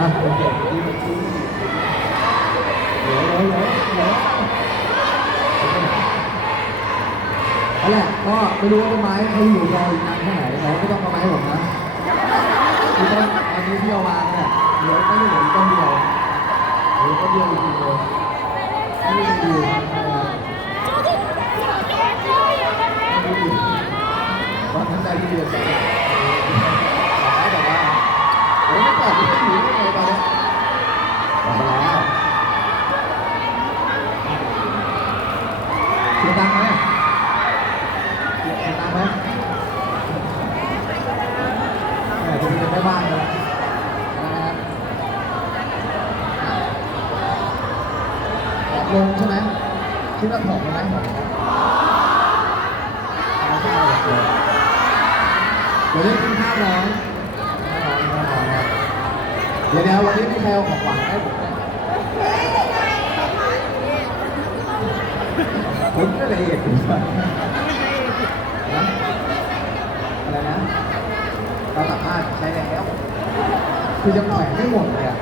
อะโอเคเดี๋ยวเดี๋ยวเดี๋ยวเดี๋ยวนั่นแหละก็ไม่รู้ว่าต้นไม้เขาอยู่รออีกนานแค่ไหนเราไม่ต้องเอาไม้ห้ผมนะคือต้นตอนนี้ที่เอาวางเนี่ยเหลือไม่เหลือต้นเดียวเหลือต้นเดียวจริงๆเลยไม่ได้ดูนะครับไม่ได้ดูตอนนั้นใจที่เรียนแบบแต่ว่าโอ้ยไม่ปลอดไม่ได้อยู่ได้ไงตอนนี้ออกมาแล้ว เสียตังไหมเสียตังไหมแหมจะมีแม่บ้านเลยนะครับออกลงใช่ไหมคิดว่าผอมไหมผอมเดี๋ยวเดี๋ยวเล่นขึ้นห้าร้อยห้าร้อยห้าร้อยครับเดี๋ยวเดี๋ยววันนี้มีใครเอาของหวานให้ผม ไหมผมก็เอกผมว่านะอะไรนะเราสามารถใช้แล้วคือยังแขวนไม่หมดเลยอะ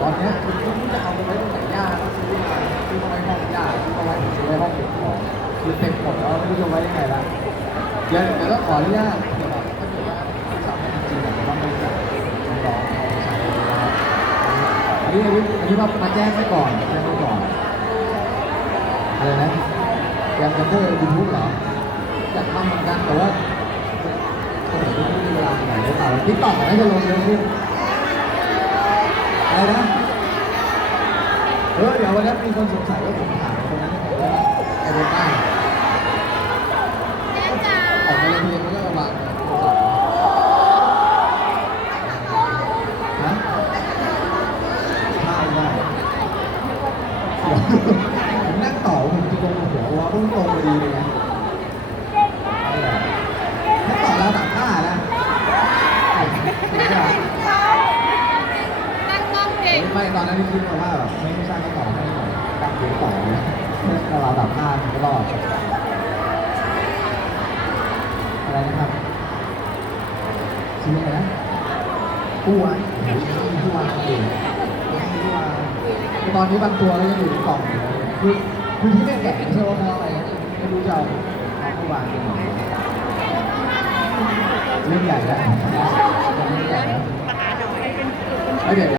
ตอนเนี้ยคือไม่รู้จะเอาไปไว้ตรงไหนย่าก็ซื้อมาซื้อมาไว้ห้องย่าซื้อมาไว้ซื้อไว้ห้องเก็บของคือเต็มหมดแล้วไม่รู้จะไว้ยังไงละเดี๋ยวเดี๋ยวต้องขออนุญาตเดี๋ยวแบบถ้าเกิดว่าสามารถจริงๆเนี่ยจะต้องไม่จัน้องอันนี้อันนี้อันนี้มามาแจ้งไว้ก่อนแจ้งไว้ก่อนอะไรนะ แกมจะเพิ่มยูทูบเหรออยากทำเหมือนกันแต่ว่าคนไหนที่ไม่มีเวลาไหนหรือเปล่าทิกตอกน่าจะลงเยอะขึ้นอะไรนะเออเดี๋ยววันนี้มีคนสงสัยว่าผมถามคนนั้นยังไงว่าไอ้บนบ้านออกมาเรียนแล้วก็วางโทรศัพท์ฮะใช่ได้เดี๋ยวผมนั่งต่อผมจะลง หัวว่าต้องตรงพอดีเลยนะนั่นแหละถ้าต่อแล้วตัดหน้านะไม่ใช่ไม่ตอนนั้นที่คิดมาว่าแบบไม่ไม่ใช่ก็ต่อให้หน่อยตั้งหัวต่อเนี่ยถ้าเราตัดหน้ามันก็รอดอะไรนะครับชื่ออะไรนะผู้วานผู้วานเองผู้วานตอนนี้บางตัวก็ยังอยู่ในกล่องอยู่เลย คือที่แม่แกะไม่ใช่ว่าเพราอะไรนะไม่รู้จะเอาเอาผู้วานไปไหนเรื่องใหญ่แล้วเรื่องใหญ่แล้วแล้วเดี๋ยว